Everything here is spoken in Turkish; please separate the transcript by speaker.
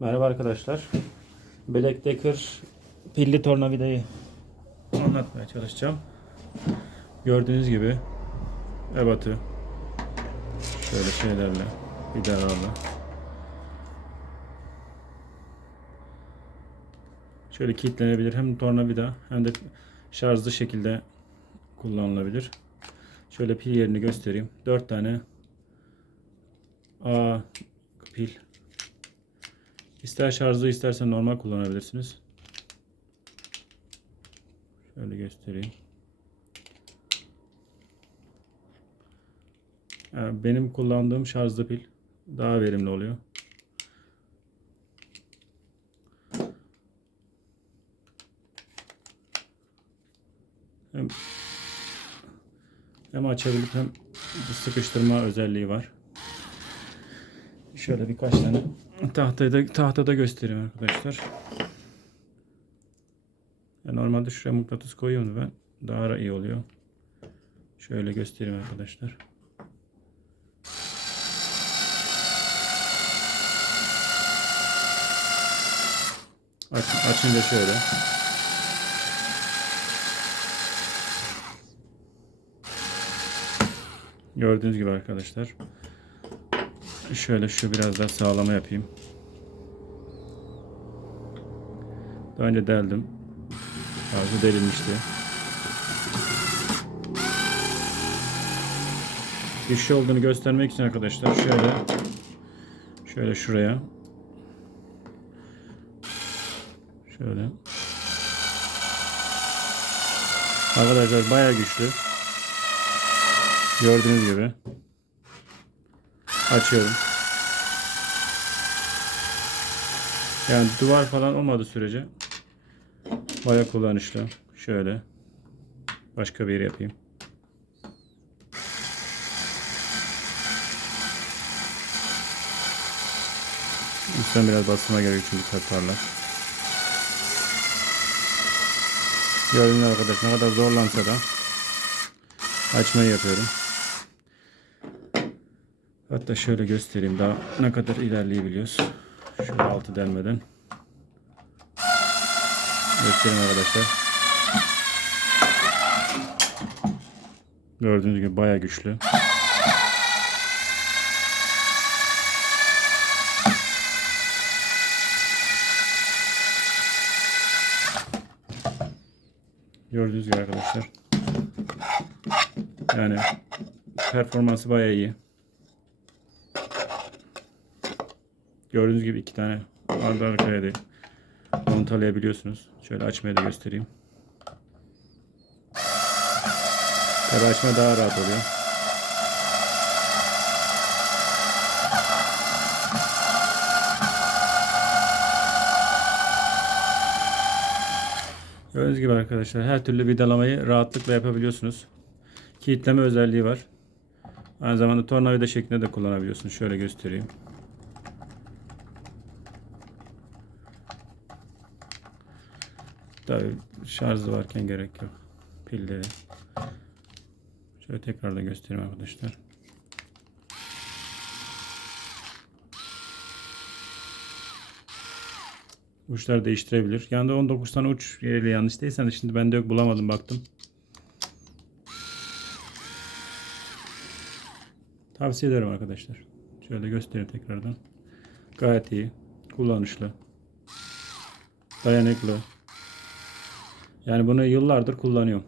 Speaker 1: Merhaba arkadaşlar. Black Decker pilli tornavidayı anlatmaya çalışacağım. Gördüğünüz gibi ebatı şöyle şeylerle vidalarla şöyle kilitlenebilir hem tornavida hem de şarjlı şekilde kullanılabilir. Şöyle pil yerini göstereyim. 4 tane A pil İster şarjlı istersen normal kullanabilirsiniz. Şöyle göstereyim. Yani benim kullandığım şarjlı pil daha verimli oluyor. Hem, hem açabilip hem sıkıştırma özelliği var. Şöyle birkaç tane tahtada tahtada göstereyim arkadaşlar. Normalde şuraya mıknatıs koyuyorum ben. Daha iyi oluyor. Şöyle göstereyim arkadaşlar. Aç, açınca şöyle. Gördüğünüz gibi arkadaşlar. Şöyle şu biraz daha sağlama yapayım. Daha önce deldim. Ağzı delinmişti. Güçlü olduğunu göstermek için arkadaşlar şöyle şöyle şuraya şöyle Arkadaşlar bayağı güçlü. Gördüğünüz gibi. Açıyorum. Yani duvar falan olmadığı sürece baya kullanışlı. Şöyle başka bir yere yapayım. Üstten biraz basma gerek çünkü takarlar. Gördüğünüz arkadaş ne kadar zorlansa da açmayı yapıyorum. Hatta şöyle göstereyim daha ne kadar ilerleyebiliyoruz. Şöyle altı delmeden. Göstereyim arkadaşlar. Gördüğünüz gibi bayağı güçlü. Gördüğünüz gibi arkadaşlar. Yani performansı bayağı iyi. Gördüğünüz gibi iki tane arka arkaya da montalayabiliyorsunuz. Şöyle açmaya da göstereyim. Tabi açma daha rahat oluyor. Gördüğünüz gibi arkadaşlar her türlü vidalamayı rahatlıkla yapabiliyorsunuz. Kilitleme özelliği var. Aynı zamanda tornavida şeklinde de kullanabiliyorsunuz. Şöyle göstereyim. Tabii şarjı varken gerek yok. Pilleri. Şöyle tekrar da göstereyim arkadaşlar. Uçlar değiştirebilir. Yanında 19 tane uç yeriyle yanlış değilsen şimdi bende yok bulamadım baktım. Tavsiye ederim arkadaşlar. Şöyle göstereyim tekrardan. Gayet iyi. Kullanışlı. Dayanıklı. Yani bunu yıllardır kullanıyorum.